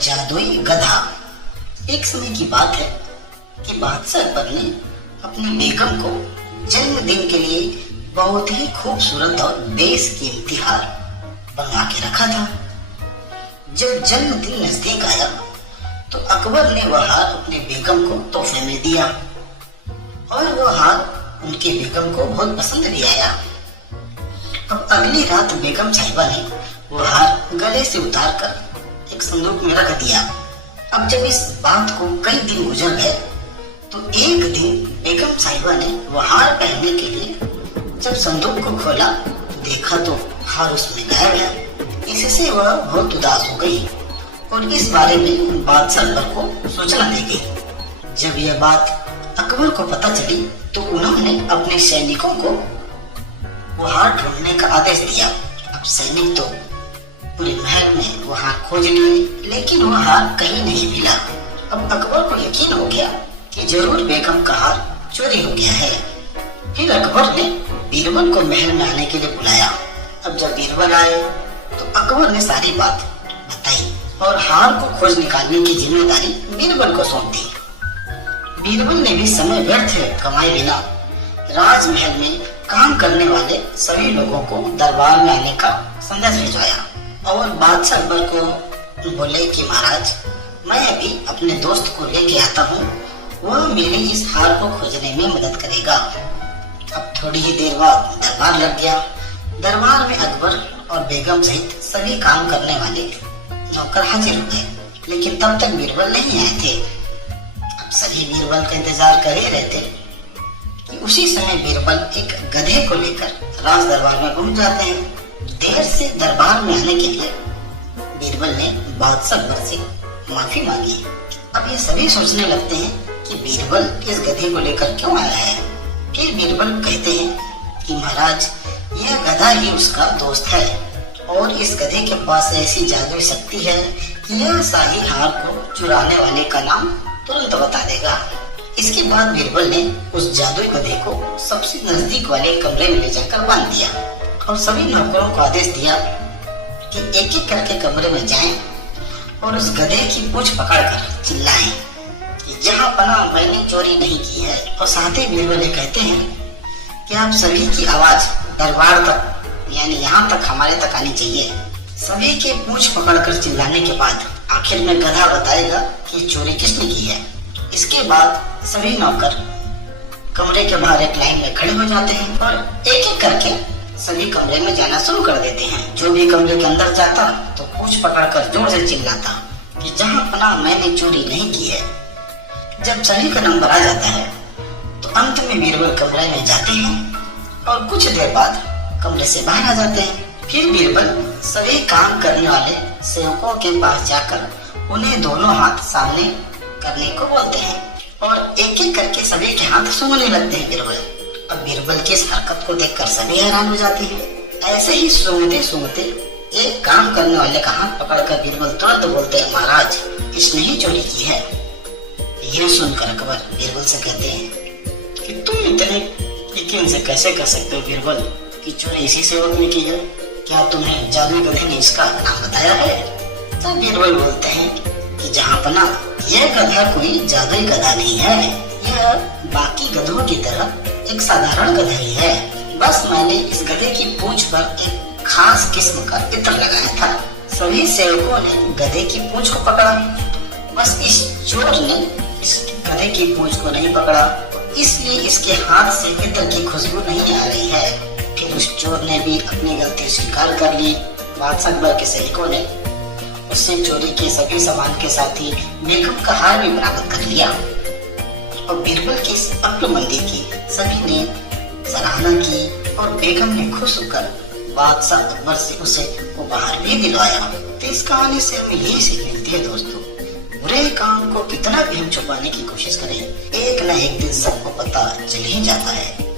जादुई गधा। एक समय की बात है कि बादशाह अकबर ने अपनी बेगम को जन्मदिन के लिए बहुत ही खूबसूरत और बेशकीमती हार बनवा के रखा था। जब जन्मदिन नजदीक आया तो अकबर ने वह हार अपनी बेगम को तोहफे में दिया और वह हार उनकी बेगम को बहुत पसंद भी आया। अब अगली रात बेगम साहिबा ने वह हार गले से उतार कर एक संदूक में रख दिया। अब जब इस बात को कई दिन गुजर गए तो एक दिन बेगम साहिबा ने वह हार पहनने के लिए जब संदूक को खोला देखा तो हार उसमें गायब है। इससे वह बहुत उदास हो गई और इस बारे में बादशाह अकबर को सूचना दे गई। जब यह बात अकबर को पता चली तो उन्होंने अपने सैनिकों को वह हार ढूंढने का आदेश दिया। अब सैनिक तो पूरे महल में वह हार खोज लिए लेकिन वह हार कहीं नहीं मिला। अब अकबर को यकीन हो गया कि जरूर बेगम का हार चोरी हो गया है। फिर अकबर ने बीरबल को महल में आने के लिए बुलाया। अब जब बीरबल आए तो अकबर ने सारी बात बताई और हार को खोज निकालने की जिम्मेदारी बीरबल को सौंप दी। बीरबल ने भी समय व्यर्थ कमाए बिना राजमहल में काम करने वाले सभी लोगों को दरबार में आने का संदेश भिजवाया और बादशाह अकबर को बोले कि महाराज मैं अभी अपने दोस्त को लेके आता हूँ, वह मेरी इस हार को खोजने में मदद करेगा। अब थोड़ी ही देर बाद दरबार लग गया। दरबार में अकबर और बेगम सहित सभी काम करने वाले नौकर हाजिर हो गए लेकिन तब तक बीरबल नहीं आए थे। अब सभी बीरबल का इंतजार कर ही रहे थे कि उसी समय बीरबल एक गधे को लेकर राज दरबार में पहुंच जाते हैं। देर से दरबार में आने के लिए बीरबल ने बादशाह अकबर से माफी मांगी। अब ये सभी सोचने लगते हैं कि बीरबल इस गधे को लेकर क्यों आया है। फिर बीरबल कहते हैं कि महाराज यह गधा ही उसका दोस्त है और इस गधे के पास ऐसी जादुई शक्ति है कि यह शाही हार को चुराने वाले का नाम तुरंत बता देगा। इसके बाद बीरबल ने उस जादुई गधे को सबसे नजदीक वाले कमरे में ले जाकर बांध दिया और सभी नौकरों को आदेश दिया कि एक एक करके कमरे में जाएं और उस गधे की पूंछ पकड़कर चिल्लाएं कि जहाँ पनाह मैंने चोरी नहीं की है। और साथ ही बीरबल कहते हैं कि आप सभी की आवाज दरबार तक यानी यहाँ तक हमारे तक आनी चाहिए। सभी के पूंछ पकड़कर चिल्लाने के बाद आखिर में गधा बताएगा कि चोरी किसने की है। इसके बाद सभी नौकर कमरे के बाहर एक लाइन में खड़े हो जाते हैं और एक एक करके सभी कमरे में जाना शुरू कर देते हैं। जो भी कमरे के अंदर जाता तो पूंछ पकड़कर जोर से चिल्लाता कि जहाँ पनाह मैंने चोरी नहीं की है। जब सभी का नंबर आ जाता है तो अंत में बीरबल कमरे में जाते हैं और कुछ देर बाद कमरे से बाहर आ जाते हैं। फिर बीरबल सभी काम करने वाले सेवकों के पास जाकर उन्हें दोनों हाथ सामने करने को बोलते हैं और एक एक करके सभी के हाथ सूंघने लगते हैं बीरबल। अब बीरबल की इस हरकत को देखकर सभी हैरान हो जाते हैं। ऐसे ही सूंघते सूंघते एक काम करने वाले का हाथ पकड़कर बीरबल तुरंत बोलते हैं महाराज इसने ही चोरी की है। यह सुनकर अकबर बीरबल से कहते हैं कि तुम इतने यकीन से कैसे कर सकते हो बीरबल कि चोरी इसी सेवक ने की है। क्या तुम्हें जादुई गधे ने इसका नाम बताया है। तो बीरबल बोलते हैं कि जहाँ पनाह यह गधा कोई जादुई गधा नहीं है, यह बाकी गधों की तरह एक साधारण गधा ही है। बस मैंने इस गधे की पूंछ पर एक खास किस्म का इत्र लगाया था। सभी सेवकों ने गधे की पूंछ को पकड़ा, बस इस चोर ने इस गधे की पूंछ को नहीं पकड़ा, इसलिए इसके हाथ से इत्र की खुशबू नहीं आ रही है। फिर उस चोर ने भी अपनी गलती स्वीकार कर ली। बादशाह अकबर के सैनिकों ने उससे चोरी के सभी सामान के साथ ही बेगम का हार भी बरामद कर लिया और बीरबल की इस अक्लमंदी की सभी ने सराहना की और बेगम ने खुश होकर बादशाह अकबर से उसे उपहार भी दिलवाया। तो इस कहानी से हमें यही सीख मिलती है दोस्तों, बुरे काम को कितना भी हम छुपाने की कोशिश करें एक न एक दिन सबको पता चल ही जाता है।